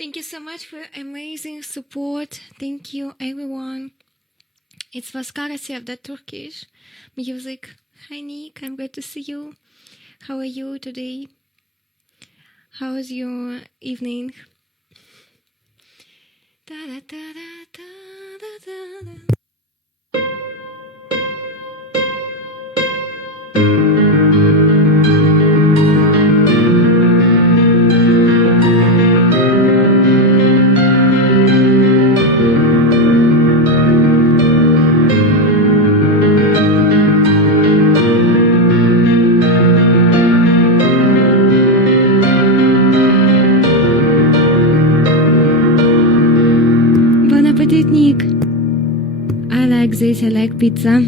Thank you so much for amazing support. Thank you, everyone. It was Karasi of the Turkish music. Hi, Nick. I'm glad to see you. How are you today? How was your evening? Da, da, da, da, da, da, da. Bon appetit, Nick. I like this. I like pizza.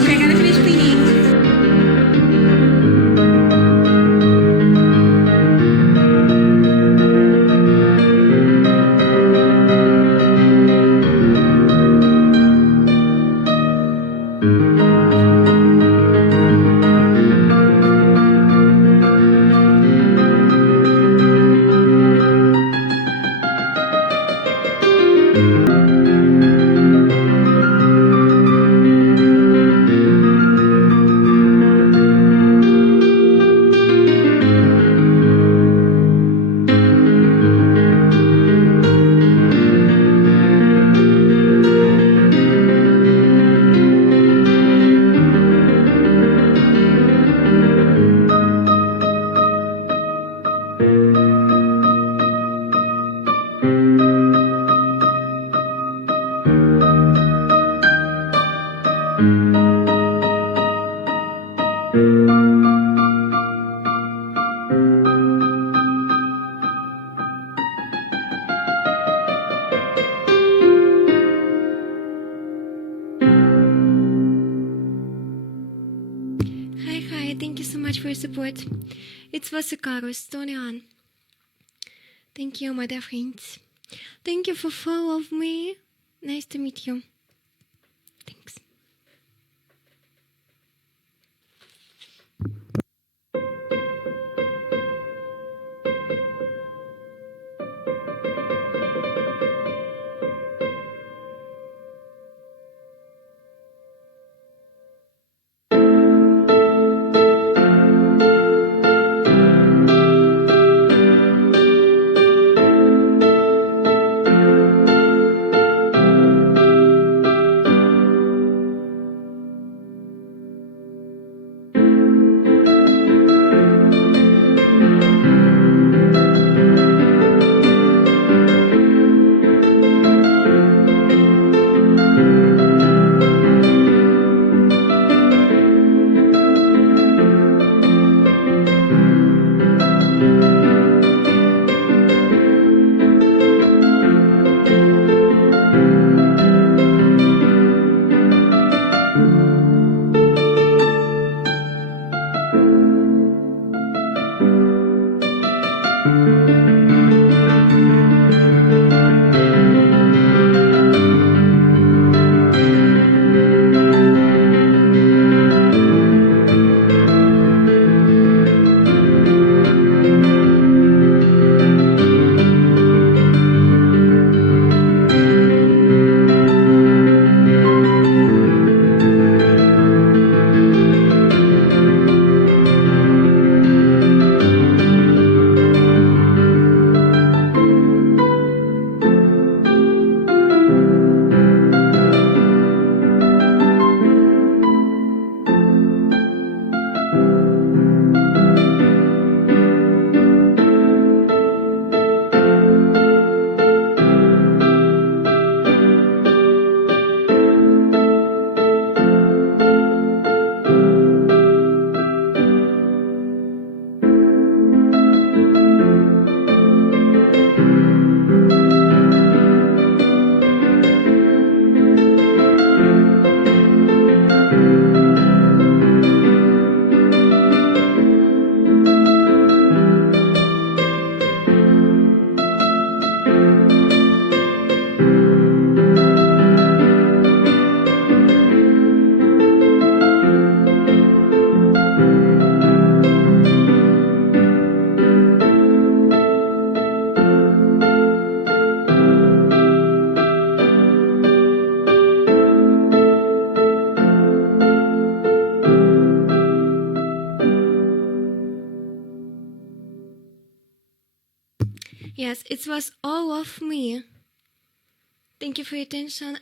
Okay, I gotta finish cleaning. Hi, thank you so much for your support. It was Carlos Tonian. Thank you, my dear friends. Thank you for following me. Nice to meet you. Thanks. Yes, it was all of me. Thank you for your attention.